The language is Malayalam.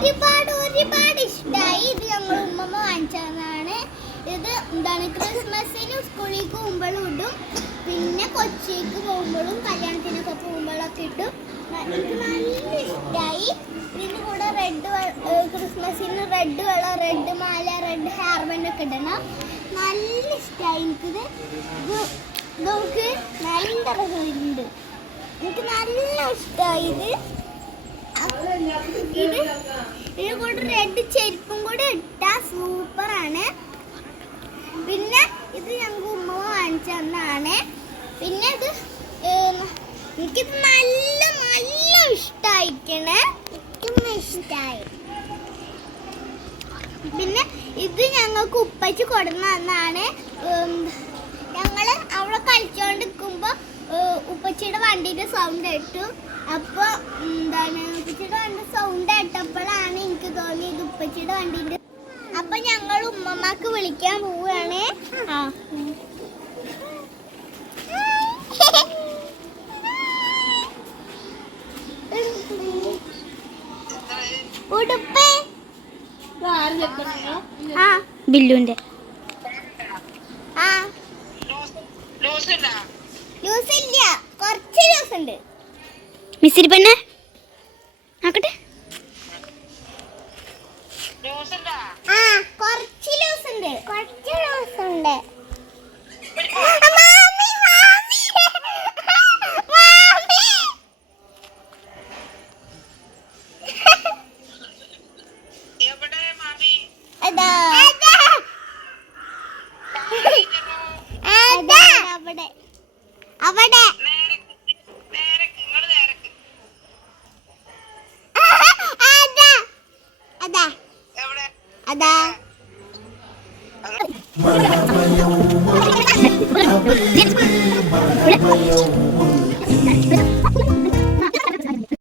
ഒരുപാട് ഇഷ്ടമായി. ഇത് ഞങ്ങൾ ഉമ്മമ്മ വാങ്ങിച്ചതാണ്. ഇത് എന്താണ് ക്രിസ്മസിന് സ്കൂളിൽ പോകുമ്പോഴും ഇടും, പിന്നെ കൊച്ചിക്ക് പോകുമ്പോഴും കല്യാണത്തിനൊക്കെ പോകുമ്പോഴൊക്കെ ഇട്ടും. എനിക്ക് നല്ല ഇഷ്ടമായി. ഇതിൻ്റെ കൂടെ ക്രിസ്മസിന് റെഡ് കളർ, റെഡ് മാല, റെഡ് ഹെയർ ബാൻഡ് ഒക്കെ ഇടണം. നല്ല ഇഷ്ടമായി എനിക്കിത്. നമുക്ക് നല്ല രസമുണ്ട്. എനിക്ക് നല്ല ഇഷ്ടമായി ഇത്. ഇതിന് കൂടെ റെഡ് ചെരുപ്പും കൂടെ ഇട്ടാ സൂപ്പറാണ്. പിന്നെ ഇത് ഞങ്ങൾക്ക് ഉമ്മ വാങ്ങിച്ചു തന്നാണ്. പിന്നെ ഇത് എനിക്കിത് നല്ല നല്ല ഇഷ്ടമായിക്കണേ, ഇഷ്ടമായി. പിന്നെ ഇത് ഞങ്ങൾക്ക് ഉപ്പച്ച് കൊടുന്ന തന്നാണ്. ഞങ്ങള് അവിടെ കളിച്ചോണ്ടിരിക്കുമ്പോ ഉപ്പച്ചിയുടെ വണ്ടിയുടെ സൗണ്ട് കേട്ടു. അപ്പൊ എന്താണ് ഉപ്പച്ചിയുടെ വണ്ടി സൗണ്ട് കേട്ടപ്പോഴാണ് എനിക്ക് തോന്നിയത് ഉപ്പച്ചിയുടെ വണ്ടിന്റെ. അപ്പൊ ഞങ്ങൾ ഉമ്മമ്മക്ക് വിളിക്കാൻ പോവുകയാണ്. ഉടുപ്പ് ബില്ലുന്റെ ലൂസില്ല, കുറച്ച് ലൂസ് ഉണ്ട്. മിസ്സിരി പെണ്ണെ നോക്കട്ടെ. കുറച്ച് ലൂസ് ഉണ്ട്, കുറച്ച് ലൂസ് ഉണ്ട്. അവിടെ അതാ അതാ